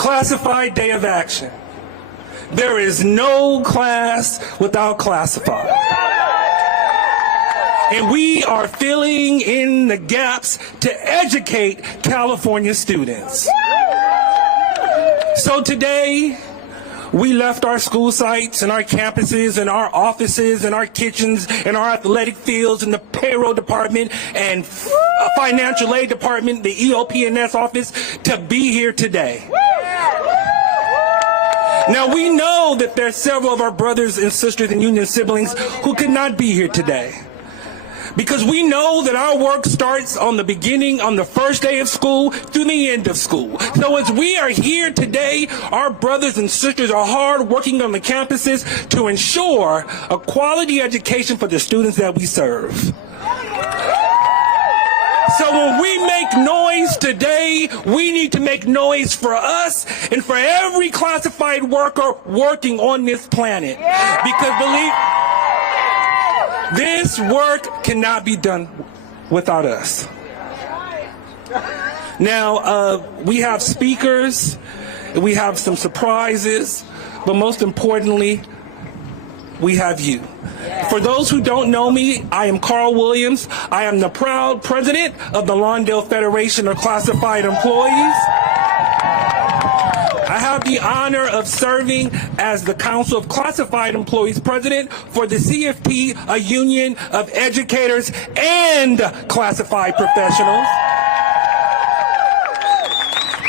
Classified Day of Action. There is no class without classified. And we are filling in the gaps to educate California students. So today, we left our school sites and our campuses and our offices and our kitchens and our athletic fields and the payroll department and financial aid department, the EOP&S office, to be here today. Now, we know that there's several of our brothers and sisters and union siblings who could not be here today, because we know that our work starts on the first day of school through the end of school. So as we are here today, our brothers and sisters are hard working on the campuses to ensure a quality education for the students that we serve. So when we make noise today, we need to make noise for us and for every classified worker working on this planet. Because this work cannot be done without us. Now, we have speakers, we have some surprises, but most importantly, we have you. For those who don't know me, I am Carl Williams. I am the proud president of the Lawndale Federation of Classified Employees. I have the honor of serving as the Council of Classified Employees president for the CFT, a union of educators and classified professionals.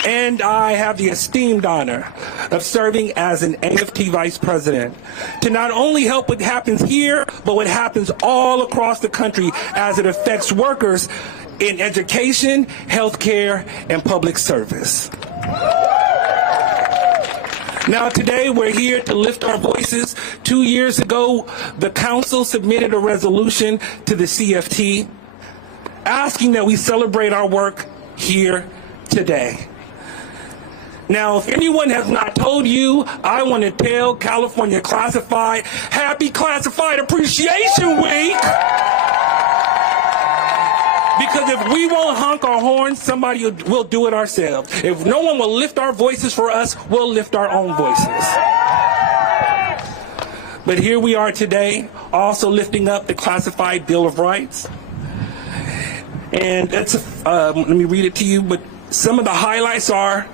And I have the esteemed honor of serving as an AFT vice president to not only help what happens here, but what happens all across the country as it affects workers in education, healthcare, and public service. Now today we're here to lift our voices. 2 years ago, the council submitted a resolution to the CFT asking that we celebrate our work here today. Now, if anyone has not told you, I want to tell California Classified, happy Classified Appreciation Week. Because if we won't honk our horns, somebody will do it ourselves. If no one will lift our voices for us, we'll lift our own voices. But here we are today, also lifting up the Classified Bill of Rights. And that's, let me read it to you, but some of the highlights are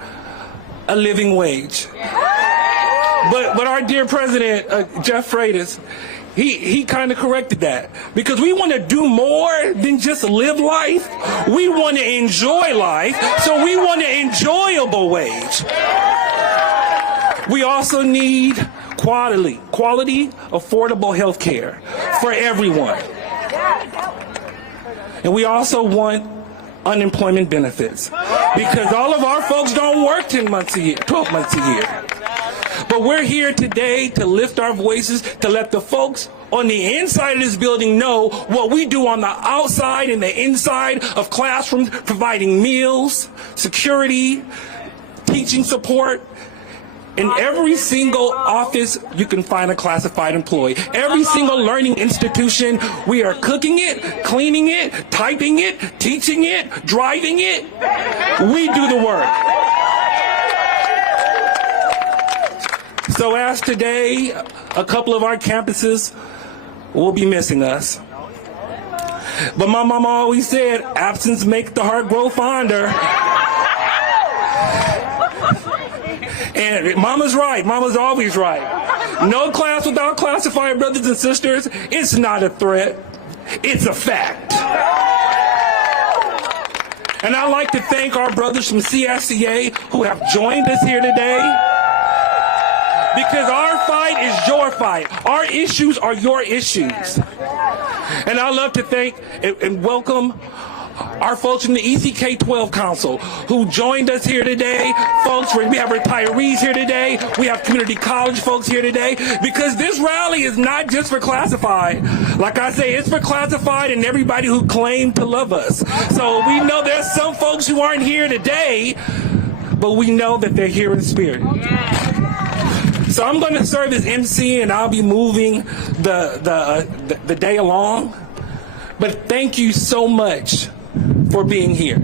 a living wage. But our dear President, Jeff Freitas, he kind of corrected that, because we want to do more than just live life. We want to enjoy life, so we want an enjoyable wage. We also need quality, affordable health care for everyone. And we also want unemployment benefits, because all of our folks don't work 10 months a year, 12 months a year. But we're here today to lift our voices, to let the folks on the inside of this building know what we do on the outside and the inside of classrooms, providing meals, security, teaching support. In every single office, you can find a classified employee. Every single learning institution, we are cooking it, cleaning it, typing it, teaching it, driving it. We do the work. So as today, a couple of our campuses will be missing us. But my mama always said, absence makes the heart grow fonder. And mama's right. Mama's always right. No class without classified, brothers and sisters. It's not a threat. It's a fact. And I'd like to thank our brothers from CSCA who have joined us here today, because our fight is your fight. Our issues are your issues. And I'd love to thank and welcome our folks from the ECK-12 Council who joined us here today. Folks, we have retirees here today. We have community college folks here today, because this rally is not just for classified. Like I say, it's for classified and everybody who claimed to love us. So we know there's some folks who aren't here today, but we know that they're here in spirit. So I'm going to serve as MC, and I'll be moving the day along. But thank you so much for being here.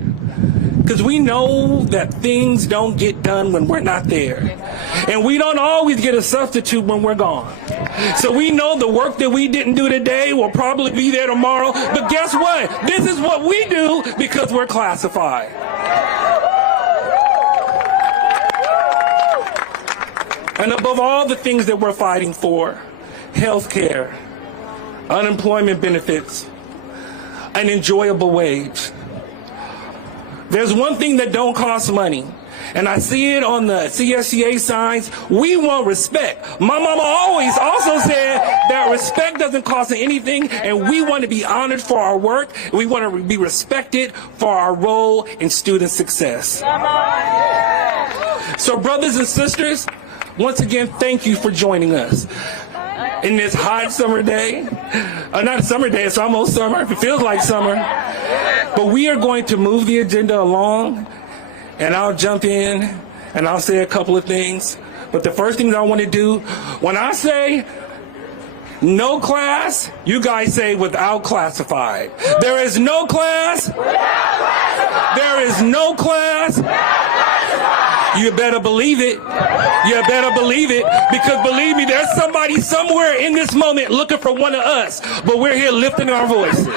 Because we know that things don't get done when we're not there. And we don't always get a substitute when we're gone. So we know the work that we didn't do today will probably be there tomorrow. But guess what? This is what we do because we're classified. And above all the things that we're fighting for, health care, unemployment benefits, an enjoyable wage. There's one thing that don't cost money, and I see it on the CSCA signs. We want respect. My mama always also said that respect doesn't cost anything, and we want to be honored for our work. We want to be respected for our role in student success. So brothers and sisters, once again, thank you for joining us in this hot summer day. Not a summer day, it's almost summer. It feels like summer. But we are going to move the agenda along, and I'll jump in and I'll say a couple of things. But the first thing I want to do, when I say no class, you guys say without classified. There is no class. Without classified. There is no class. Without classified. You better believe it. You better believe it. Because believe me, there's somebody somewhere in this moment looking for one of us. But we're here lifting our voices.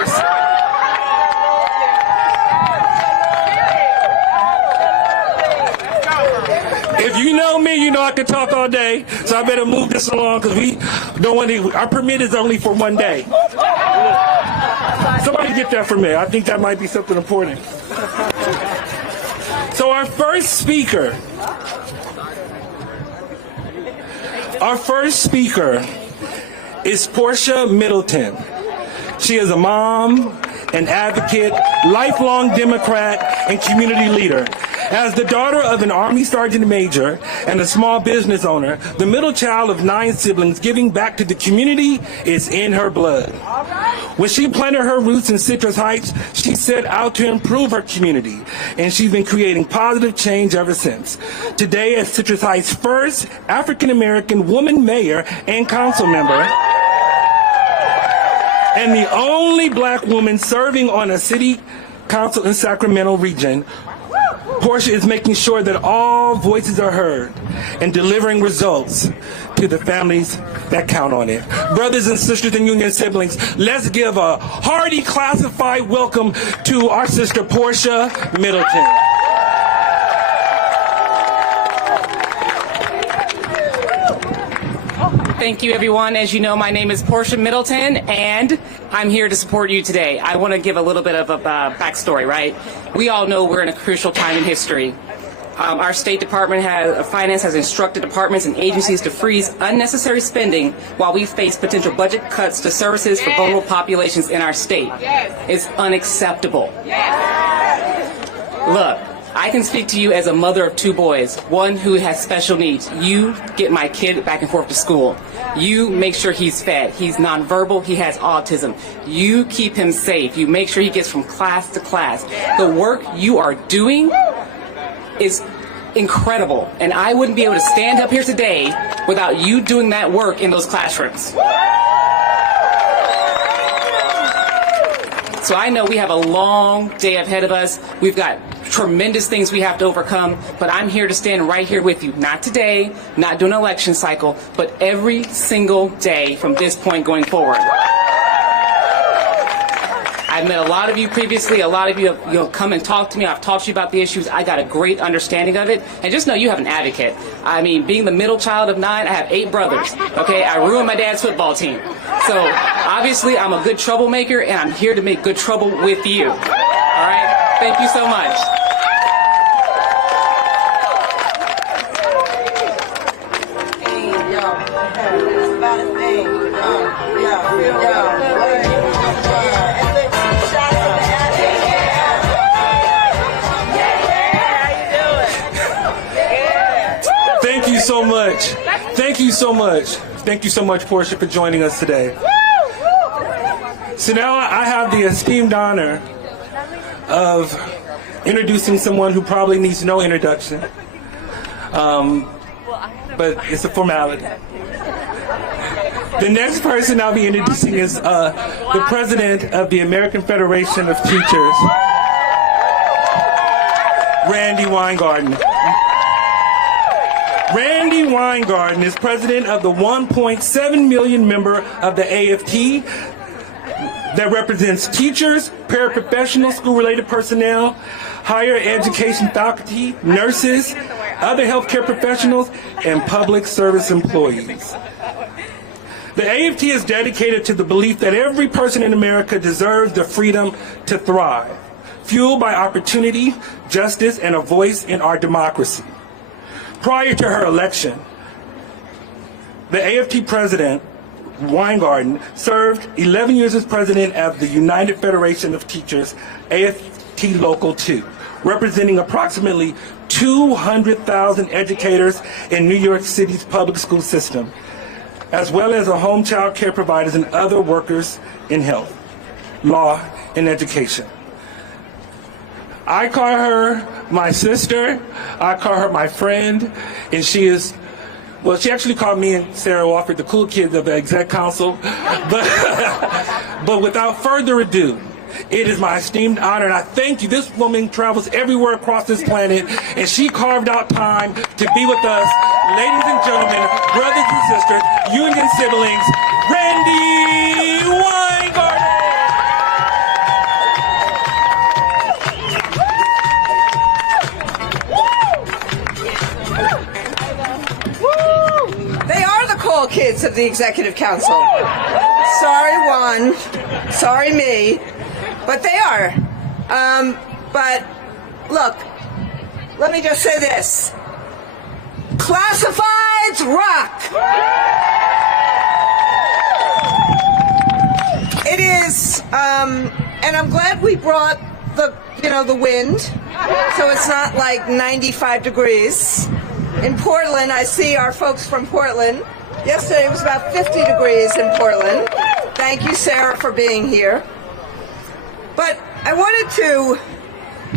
If you know me, you know I can talk all day, so I better move this along because we don't want to. Our permit is only for one day. Somebody get that for me. I think that might be something important. So our first speaker is Portia Middleton. She is a mom, an advocate, lifelong Democrat, and community leader. As the daughter of an Army Sergeant Major and a small business owner, the middle child of 9 siblings, giving back to the community is in her blood. When she planted her roots in Citrus Heights, she set out to improve her community, and she's been creating positive change ever since. Today, as Citrus Heights' first African-American woman mayor and council member, and the only black woman serving on a city council in Sacramento region, Portia is making sure that all voices are heard and delivering results to the families that count on it. Brothers and sisters and union siblings, let's give a hearty classified welcome to our sister Portia Middleton. Thank you, everyone. As you know, my name is Portia Middleton, and I'm here to support you today. I want to give a little bit of a backstory, right? We all know we're in a crucial time in history. Our State Department of Finance has instructed departments and agencies to freeze unnecessary spending while we face potential budget cuts to services for vulnerable populations in our state. It's unacceptable. Look, I can speak to you as a mother of 2 boys, one who has special needs. You get my kid back and forth to school. You make sure he's fed. He's nonverbal. He has autism. You keep him safe. You make sure he gets from class to class. The work you are doing is incredible, and I wouldn't be able to stand up here today without you doing that work in those classrooms. So I know we have a long day ahead of us. We've got tremendous things we have to overcome, but I'm here to stand right here with you. Not today, not during an election cycle, but every single day from this point going forward. I've met a lot of you previously. A lot of you have come and talked to me. I've talked to you about the issues. I got a great understanding of it. And just know you have an advocate. I mean, being the middle child of 9, I have 8 brothers. Okay, I ruined my dad's football team. So obviously, I'm a good troublemaker, and I'm here to make good trouble with you. All right? Thank you so much. Thank you so much. Thank you so much. Thank you so much, Portia, for joining us today. So now I have the esteemed honor of introducing someone who probably needs no introduction, but it's a formality. The next person I'll be introducing is the president of the American Federation of Teachers. Randi Weingarten. Randi Weingarten is president of the 1.7 million member of the AFT that represents teachers, paraprofessionals, school-related personnel, higher education faculty, nurses, other healthcare professionals, and public service employees. The AFT is dedicated to the belief that every person in America deserves the freedom to thrive, fueled by opportunity, justice, and a voice in our democracy. Prior to her election, the AFT President Weingarten served 11 years as president of the United Federation of Teachers, AFT Local 2, representing approximately 200,000 educators in New York City's public school system, as well as home child care providers and other workers in health, law, and education. I call her my sister, I call her my friend, and she is, well, she actually called me and Sarah Wofford the cool kids of the exec council, but without further ado, it is my esteemed honor, and I thank you. This woman travels everywhere across this planet, and she carved out time to be with us. Ladies and gentlemen, brothers and sisters, union siblings, Randi Weingarten! They are the cool kids of the Executive Council. Sorry, Juan. Sorry, me. But they are. But look, let me just say this. Classifieds rock. It is, and I'm glad we brought the wind, so it's not like 95 degrees. In Portland, I see our folks from Portland. Yesterday it was about 50 degrees in Portland. Thank you, Sarah, for being here. But I wanted to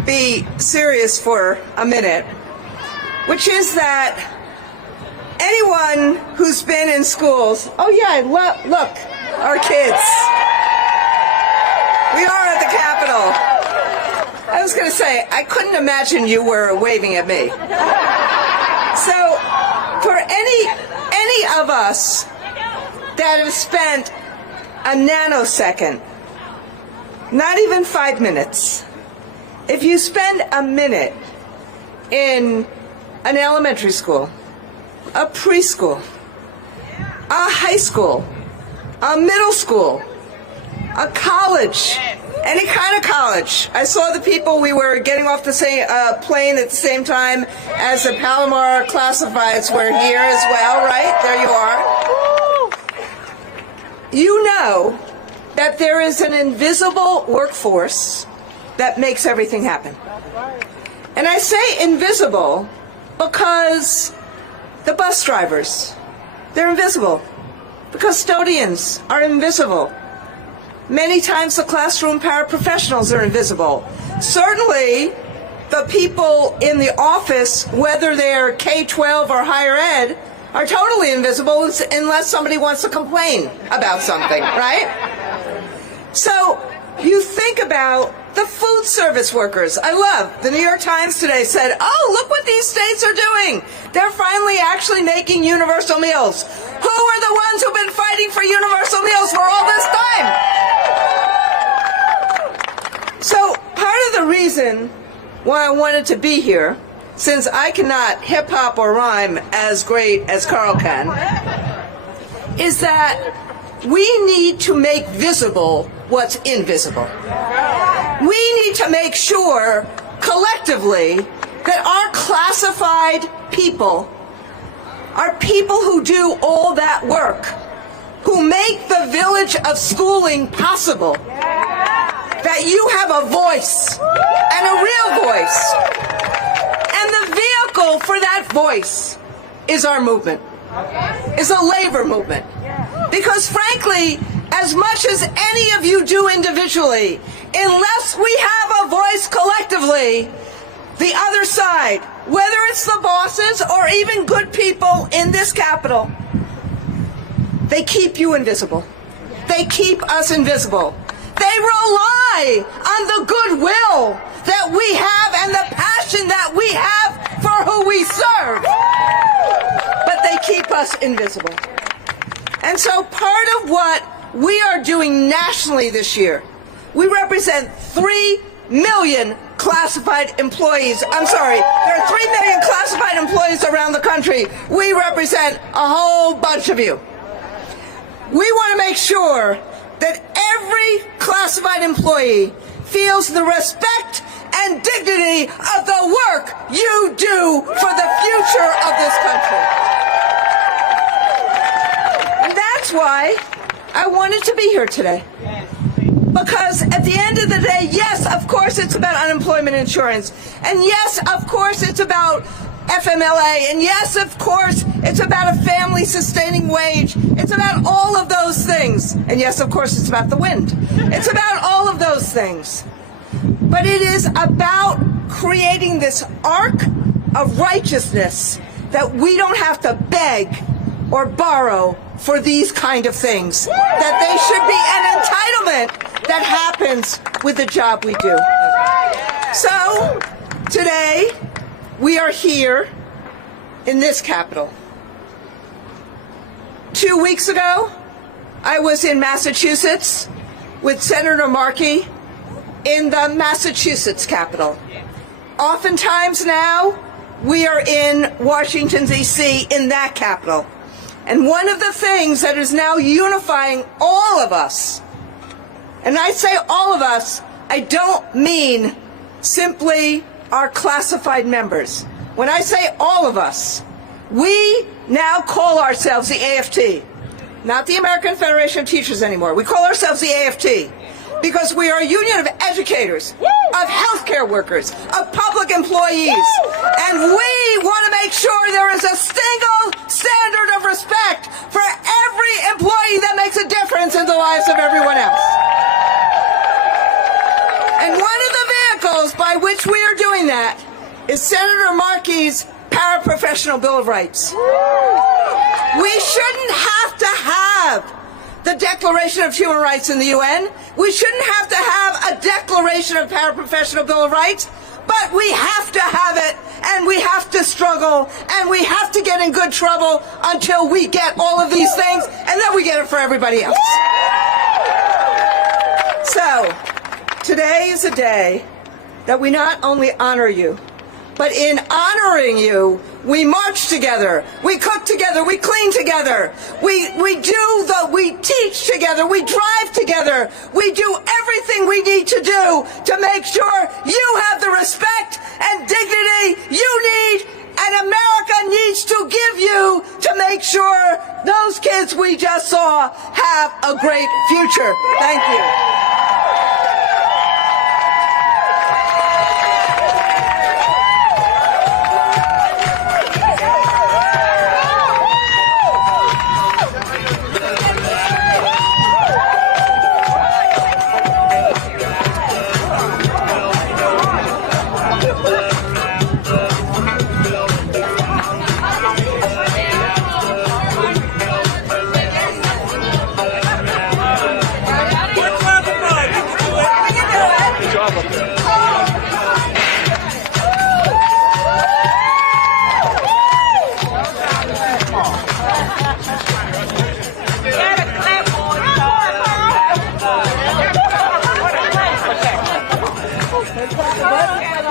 be serious for a minute, which is that anyone who's been in schools, oh yeah, look, our kids. We are at the Capitol. I was going to say, I couldn't imagine you were waving at me. So, for any of us that have spent a nanosecond, not even 5 minutes, if you spend a minute in an elementary school, a preschool, a high school, a middle school, a college, any kind of college. I saw the people, we were getting off the same plane at the same time as the Palomar classifieds were here as well, right? There you are. You know that there is an invisible workforce that makes everything happen. And I say invisible because the bus drivers, they're invisible. The custodians are invisible. Many times the classroom paraprofessionals are invisible. Certainly, the people in the office, whether they're K-12 or higher ed, are totally invisible unless somebody wants to complain about something, right? So, you think about the food service workers. I love, the New York Times today said, oh, look what these states are doing. They're finally actually making universal meals. Who are the ones who've been fighting for universal meals for all this time? So part of the reason why I wanted to be here, since I cannot hip-hop or rhyme as great as Carl can, is that we need to make visible what's invisible. We need to make sure, collectively, that our classified people are people who do all that work, who make the village of schooling possible, that you have a voice, and a real voice. And the vehicle for that voice is our movement, is a labor movement. Because frankly, as much as any of you do individually, unless we have a voice collectively, the other side, whether it's the bosses or even good people in this Capitol, they keep you invisible. They keep us invisible. They rely on the goodwill that we have and the passion that us invisible. And so part of what we are doing nationally this year, we represent 3 million classified employees. I'm sorry, there are 3 million classified employees around the country. We represent a whole bunch of you. We want to make sure that every classified employee feels the respect and dignity of the work you do for the future of this country. And that's why I wanted to be here today. Because at the end of the day, yes, of course it's about unemployment insurance. And yes, of course it's about FMLA. And yes, of course it's about a family sustaining wage. It's about all of those things. And yes, of course it's about the wind. It's about all of those things. But it is about creating this arc of righteousness that we don't have to beg or borrow for these kind of things. That they should be an entitlement that happens with the job we do. So, today, we are here in this Capitol. 2 weeks ago, I was in Massachusetts with Senator Markey in the Massachusetts Capitol. Oftentimes now, we are in Washington, D.C., in that Capitol. And one of the things that is now unifying all of us, and I say all of us, I don't mean simply our classified members. When I say all of us, we now call ourselves the AFT, not the American Federation of Teachers anymore. We call ourselves the AFT because we are a union of educators, of healthcare workers, of public employees, and we want to make sure there is a single standard of respect for every employee that makes a difference in the lives of everyone else. And one of the vehicles by which we are doing that is Senator Markey's Paraprofessional Bill of Rights. We shouldn't have to have the Declaration of Human Rights in the UN. We shouldn't have to have a Declaration of Paraprofessional Bill of Rights, but we have to have it, and we have to struggle, and we have to get in good trouble until we get all of these things, and then we get it for everybody else. So, today is a day that we not only honor you, but in honoring you, we march together, we cook together, we clean together, we teach together, we drive together, we do everything we need to do to make sure you have the respect and dignity you need and America needs to give you to make sure those kids we just saw have a great future. Thank you.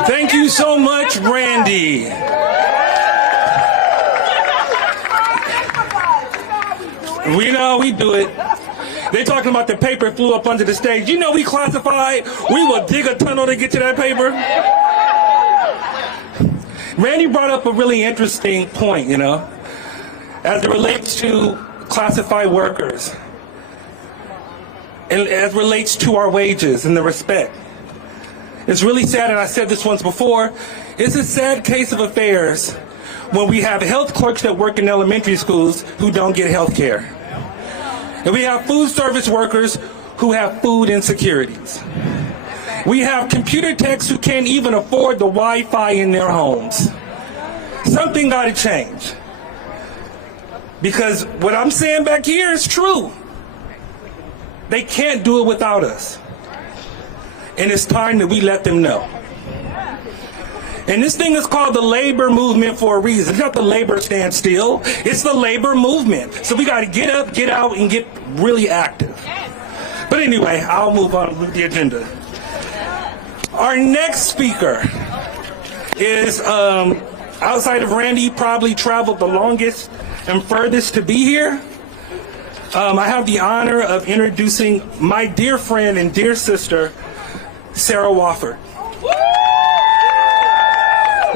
Thank you so much, Randi. We know we do it. They're talking about the paper flew up under the stage. You know we classified. We will dig a tunnel to get to that paper. Randi brought up a really interesting point, as it relates to classified workers. And as it relates to our wages and the respect. It's really sad, and I said this once before, it's a sad case of affairs when we have health clerks that work in elementary schools who don't get health care. And we have food service workers who have food insecurities. We have computer techs who can't even afford the Wi-Fi in their homes. Something got to change. Because what I'm saying back here is true. They can't do it without us. And it's time that we let them know. And this thing is called the labor movement for a reason. It's not the labor stand still. It's the labor movement. So we got to get up, get out, and get really active. But anyway, I'll move on with the agenda. Our next speaker is, outside of Randy, probably traveled the longest and furthest to be here. I have the honor of introducing my dear friend and dear sister, Sarah Wofford.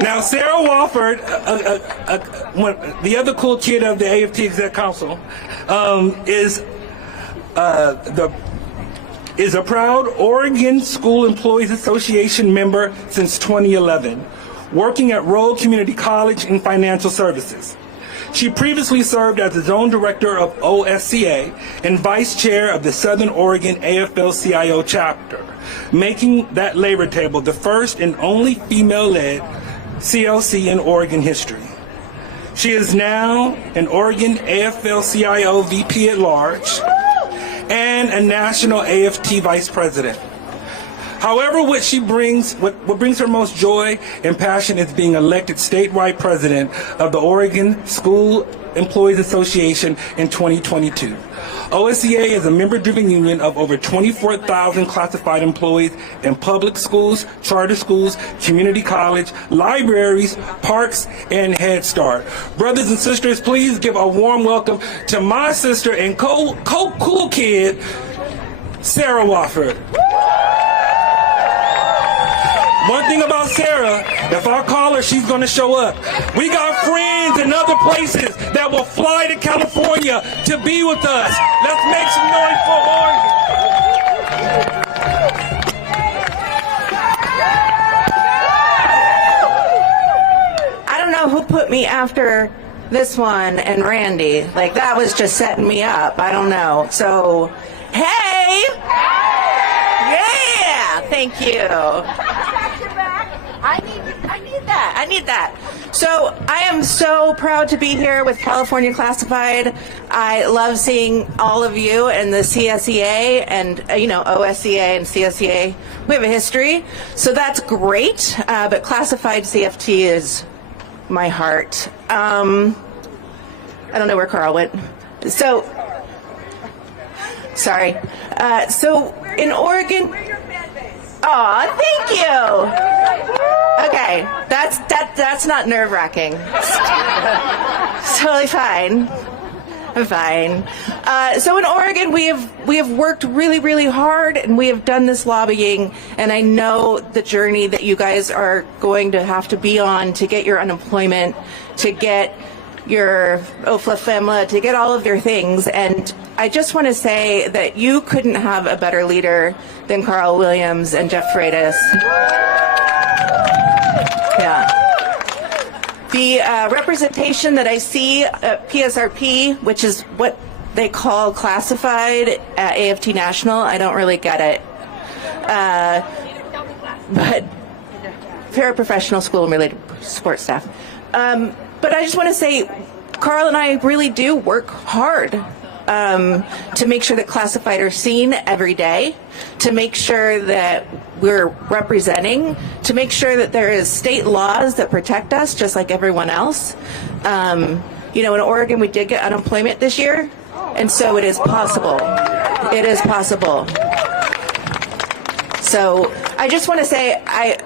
Now, Sarah Wofford, the other cool kid of the AFT Exec Council, is a proud Oregon School Employees Association member since 2011, working at Royal Community College in financial services. She previously served as the Zone Director of OSCA and Vice Chair of the Southern Oregon AFL-CIO chapter, making that labor table the first and only female-led CLC in Oregon history. She is now an Oregon AFL-CIO VP at large and a national AFT Vice President. However, what brings her most joy and passion is being elected statewide president of the Oregon School Employees Association in 2022. OSCA is a member-driven union of over 24,000 classified employees in public schools, charter schools, community college, libraries, parks, and Head Start. Brothers and sisters, please give a warm welcome to my sister and cool kid, Sarah Wofford. One thing about Sarah, if I call her, she's going to show up. We got friends in other places that will fly to California to be with us. Let's make some noise for Oregon. I don't know who put me after this one and Randy. Like, that was just setting me up. I don't know. So, hey! Yeah! Thank you. I need that. So I am so proud to be here with California Classified. I love seeing all of you and the CSEA and, OSCA and CSEA. We have a history, so that's great. But Classified CFT is my heart. I don't know where Carl went. So, sorry. So in Oregon. Aw, thank you. Okay, that's not nerve-wracking. It's totally fine. I'm fine. So in Oregon, we have worked really, really hard, and we have done this lobbying. And I know the journey that you guys are going to have to be on to get your unemployment, to get your OFLA-FEMLA, to get all of your things. And I just want to say that you couldn't have a better leader than Carl Williams and Jeff Freitas. Yeah. The representation that I see at PSRP, which is what they call classified at AFT National, I don't really get it. But paraprofessional school and related support staff. But I just want to say, Carl and I really do work hard to make sure that classified are seen every day, to make sure that we're representing, to make sure that there is state laws that protect us just like everyone else. In Oregon, we did get unemployment this year, and so it is possible. It is possible. So I just want to say, I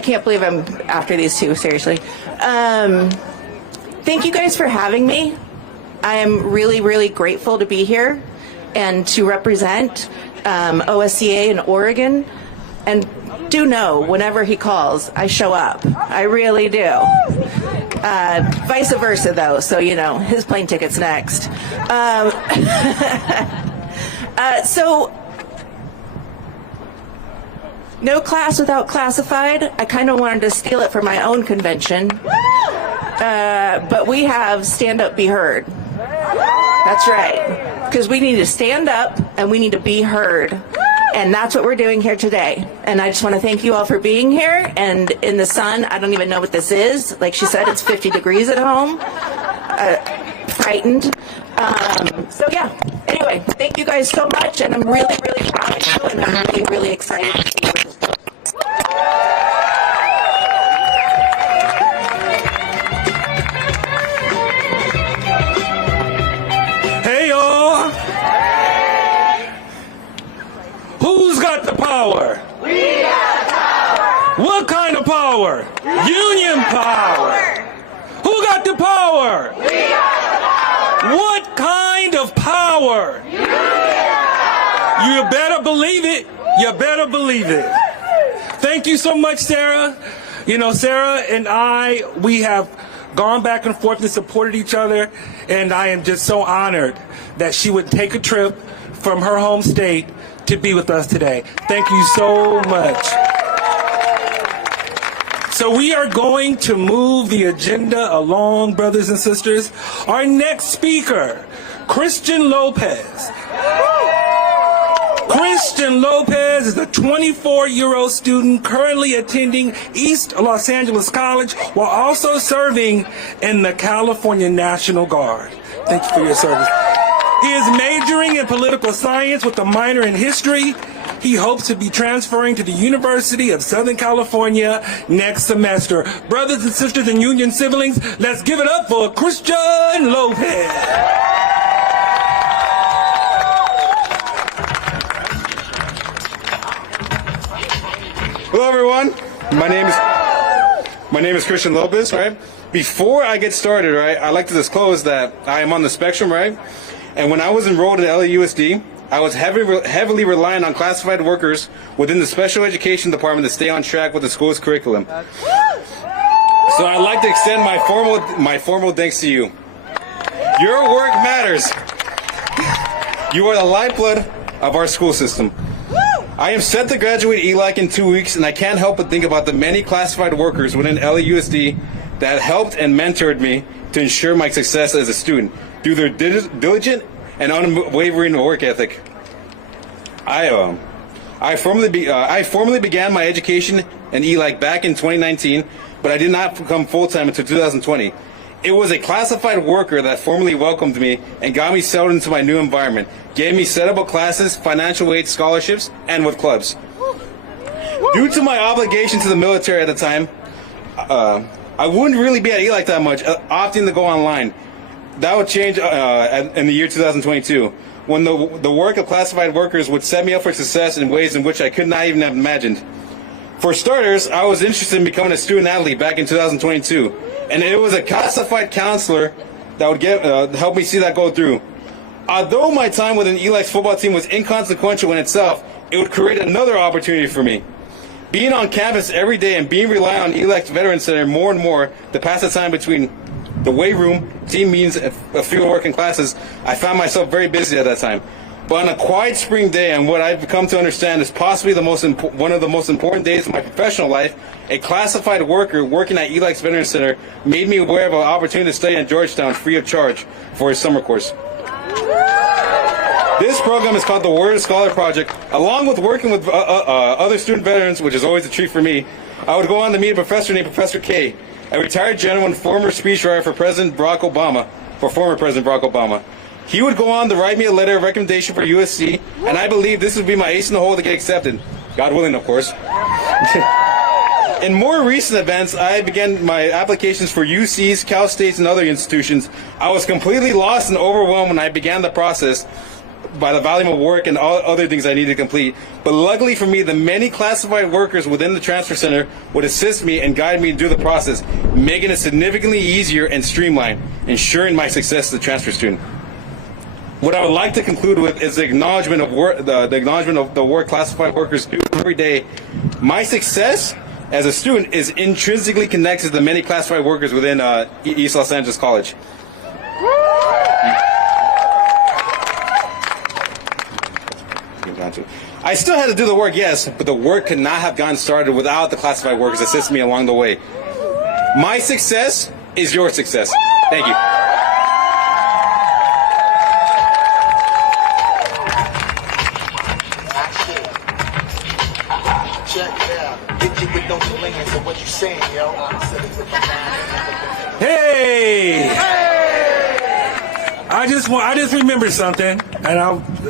can't believe I'm after these two, seriously. Thank you guys for having me. I am really, really grateful to be here and to represent OSCA in Oregon. And do know, whenever he calls, I show up. I really do. Vice versa, though, so, his plane ticket's next. So, no class without classified. I kind of wanted to steal it for my own convention. But we have Stand Up, Be Heard. That's right. Because we need to stand up and we need to be heard. And that's what we're doing here today. And I just want to thank you all for being here. And in the sun, I don't even know what this is. Like she said, it's 50 degrees at home. Frightened. So yeah, anyway, thank you guys so much. And I'm really, really proud of you. And I'm really, really excited to be with you. power? Union power. Who got the power? We got the power. What kind of power? Union power. You better believe it. You better believe it. Thank you so much, Sarah. You know, Sarah and I, we have gone back and forth and supported each other, and I am just so honored that she would take a trip from her home state to be with us today. Thank you so much. So we are going to move the agenda along, brothers and sisters. Our next speaker, Christian Lopez. Christian Lopez is a 24-year-old student currently attending East Los Angeles College while also serving in the California National Guard. Thank you for your service. He is majoring in political science with a minor in history. He hopes to be transferring to the University of Southern California next semester. Brothers and sisters and union siblings, let's give it up for Christian Lopez. Hello, everyone. My name is Christian Lopez, right? Before I get started, right, I'd like to disclose that I am on the spectrum, right? And when I was enrolled in LAUSD, I was heavily relying on classified workers within the special education department to stay on track with the school's curriculum. So I'd like to extend my formal thanks to you. Your work matters. You are the lifeblood of our school system. I am set to graduate ELAC in 2 weeks, and I can't help but think about the many classified workers within LAUSD that helped and mentored me to ensure my success as a student through their diligent and unwavering work ethic. I formally began my education in ELAC back in 2019, but I did not become full-time until 2020. It was a classified worker that formally welcomed me and got me settled into my new environment, gave me settable classes, financial aid scholarships, and with clubs. Due to my obligation to the military at the time, I wouldn't really be at ELAC that much, opting to go online. That would change in the year 2022, when the work of classified workers would set me up for success in ways in which I could not even have imagined. For starters, I was interested in becoming a student athlete back in 2022, and it was a classified counselor that would help me see that go through. Although my time within ELAC's football team was inconsequential in itself, it would create another opportunity for me. Being on campus every day and being reliant on ELAC's Veteran Center more and more to pass the time between the weight room, team meetings, field work, and classes, I found myself very busy at that time. But on a quiet spring day, and what I've come to understand is possibly one of the most important days of my professional life, a classified worker working at ELAC's Veteran Center made me aware of an opportunity to study at Georgetown free of charge for his summer course. This program is called the Word Scholar Project. Along with working with other student veterans, which is always a treat for me, I would go on to meet a professor named Professor K, a retired general and former speechwriter for former President Barack Obama. He would go on to write me a letter of recommendation for USC, and I believe this would be my ace in the hole to get accepted. God willing, of course. In more recent events, I began my applications for UCs, Cal States, and other institutions. I was completely lost and overwhelmed when I began the process by the volume of work and all other things I needed to complete. But luckily for me, the many classified workers within the transfer center would assist me and guide me through the process, making it significantly easier and streamlined, ensuring my success as a transfer student. What I would like to conclude with is the acknowledgement of the work classified workers do every day. My success as a student is intrinsically connected to the many classified workers within East Los Angeles College. I still had to do the work, yes, but the work could not have gotten started without the classified workers assisting me along the way. My success is your success. Thank you. Hey! I just remembered something, and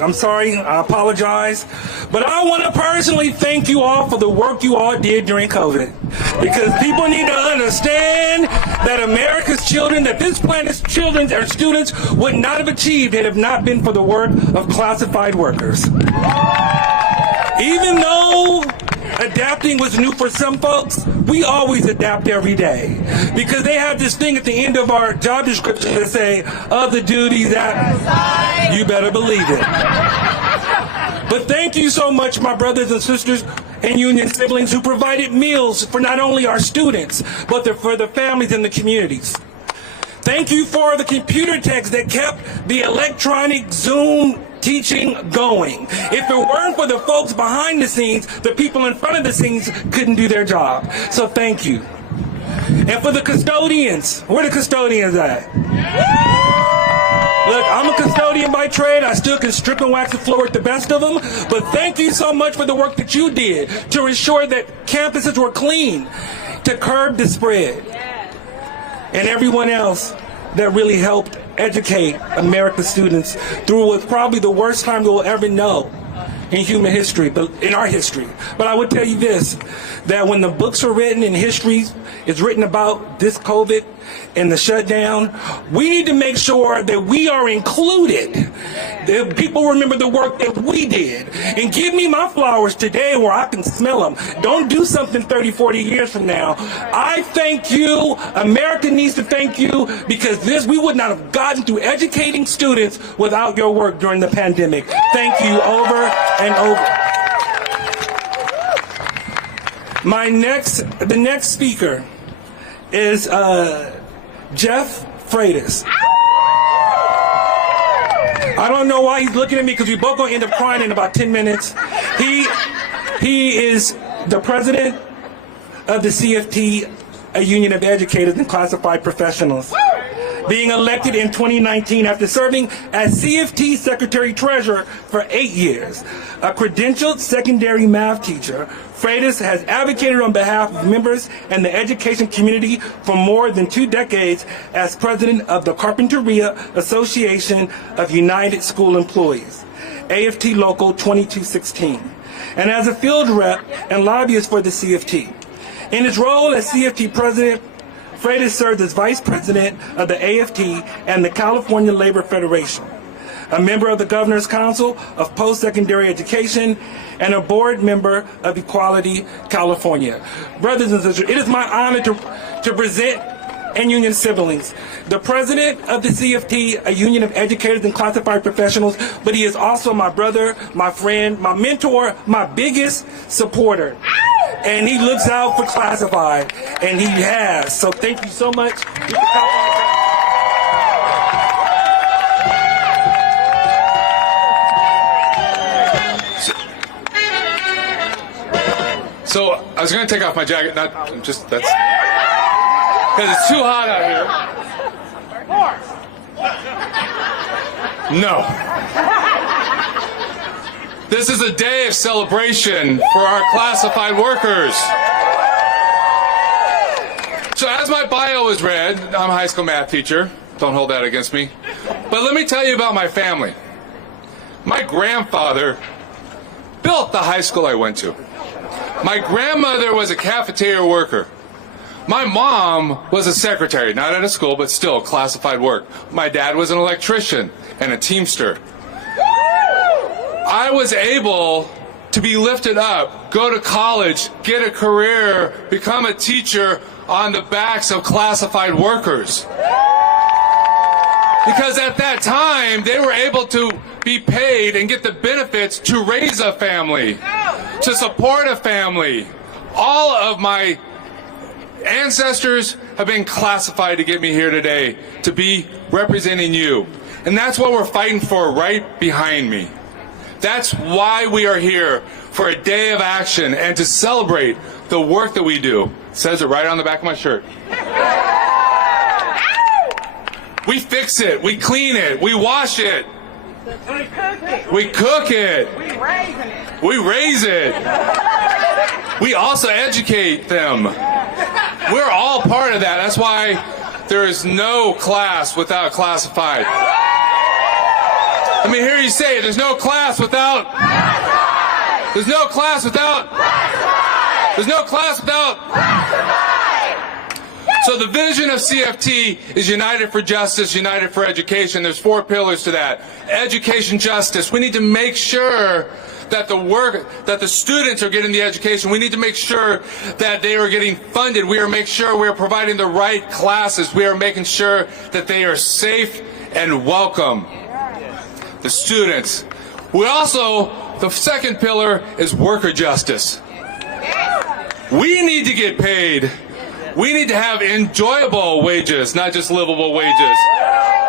I'm sorry, I apologize, but I want to personally thank you all for the work you all did during COVID, because people need to understand that America's children, that this planet's children or students would not have achieved had it not been for the work of classified workers. Even though adapting was new for some folks, we always adapt every day. Because they have this thing at the end of our job description that say, other duties that you better believe it. But thank you so much, my brothers and sisters and union siblings who provided meals for not only our students, but for the families and the communities. Thank you for the computer techs that kept the electronic Zoom teaching going. If it weren't for the folks behind the scenes, the people in front of the scenes couldn't do their job. So thank you. And for the custodians, where the custodians at? Look, I'm a custodian by trade. I still can strip and wax the floor with the best of them. But thank you so much for the work that you did to ensure that campuses were clean, to curb the spread. And everyone else that really helped educate America's students through what's probably the worst time we'll ever know in human history, but in our history. But I would tell you this, that when the books are written and history is written about this COVID and the shutdown, we need to make sure that we are included, that people remember the work that we did. And give me my flowers today where I can smell them. Don't do something 30, 40 years from now. I thank you. America needs to thank you, because we would not have gotten through educating students without your work during the pandemic. Thank you over and over. The next speaker is Jeff Freitas. I don't know why he's looking at me, because we both gonna end up crying in about 10 minutes. He is the president of the CFT, a union of educators and classified professionals, being elected in 2019 after serving as CFT Secretary Treasurer for 8 years. A credentialed secondary math teacher, Freitas has advocated on behalf of members and the education community for more than 2 decades as president of the Carpinteria Association of United School Employees, AFT Local 2216, and as a field rep and lobbyist for the CFT. In his role as CFT President, Freitas served as Vice President of the AFT and the California Labor Federation, a member of the Governor's Council of Post-Secondary Education, and a board member of Equality California. Brothers and sisters, it is my honor to present and union siblings, the president of the CFT, a union of educators and classified professionals, but he is also my brother, my friend, my mentor, my biggest supporter. And he looks out for classified, and he has. So thank you so much. So I was going to take off my jacket, that's because it's too hot out here. No. This is a day of celebration for our classified workers. So as my bio is read, I'm a high school math teacher. Don't hold that against me. But let me tell you about my family. My grandfather built the high school I went to. My grandmother was a cafeteria worker. My mom was a secretary, not at a school, but still classified work. My dad was an electrician and a teamster. I was able to be lifted up, go to college, get a career, become a teacher on the backs of classified workers. Because at that time, they were able to be paid and get the benefits to raise a family, to support a family. All of my ancestors have been classified to get me here today, to be representing you. And that's what we're fighting for right behind me. That's why we are here, for a day of action and to celebrate the work that we do. It says it right on the back of my shirt. We fix it, we clean it, we wash it. We cook it. We raise it. We also educate them. We're all part of that. That's why there is no class without classified. Let me hear you say it. There's no class without. There's no class without. There's no class without. So the vision of CFT is united for justice, united for education. There's 4 pillars to that. Education, justice. We need to make sure that the students are getting the education. We need to make sure that they are getting funded. We are making sure we are providing the right classes. We are making sure that they are safe and welcome. The students. We also, the second pillar is worker justice. We need to get paid. We need to have enjoyable wages, not just livable wages.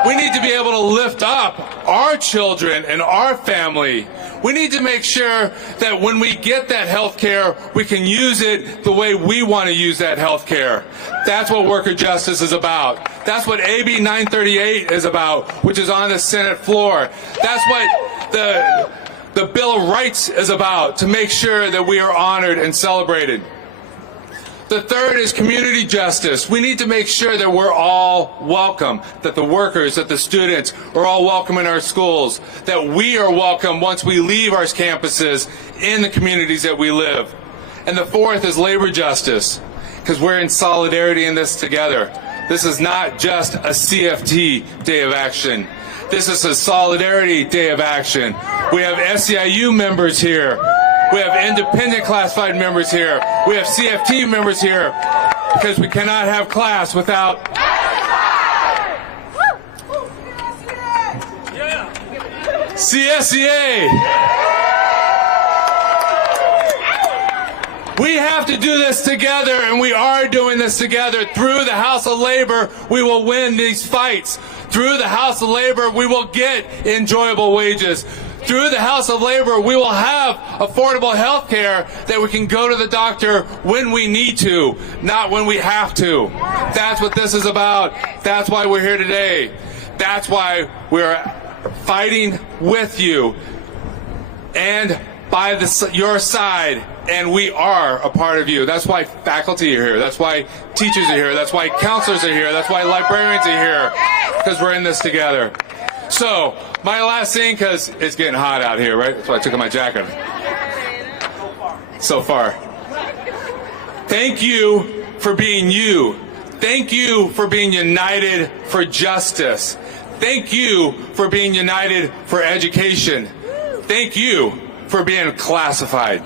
We need to be able to lift up our children and our family. We need to make sure that when we get that health care, we can use it the way we want to use that health care. That's what worker justice is about. That's what AB 938 is about, which is on the Senate floor. That's what the Bill of Rights is about, to make sure that we are honored and celebrated. The third is community justice. We need to make sure that we're all welcome, that the workers, that the students are all welcome in our schools, that we are welcome once we leave our campuses in the communities that we live. And the fourth is labor justice, because we're in solidarity in this together. This is not just a CFT Day of Action. This is a Solidarity Day of Action. We have SEIU members here. We have independent classified members here. We have CFT members here, because we cannot have class without CSEA. We have to do this together, and we are doing this together. Through the House of Labor, we will win these fights. Through the House of Labor, we will get enjoyable wages. Through the House of Labor, we will have affordable health care that we can go to the doctor when we need to, not when we have to. That's what this is about. That's why we're here today. That's why we're fighting with you and by your side, and we are a part of you. That's why faculty are here. That's why teachers are here. That's why counselors are here. That's why librarians are here, because we're in this together. So, my last thing, because it's getting hot out here, right? That's why I took off my jacket. So far. Thank you for being you. Thank you for being united for justice. Thank you for being united for education. Thank you for being classified.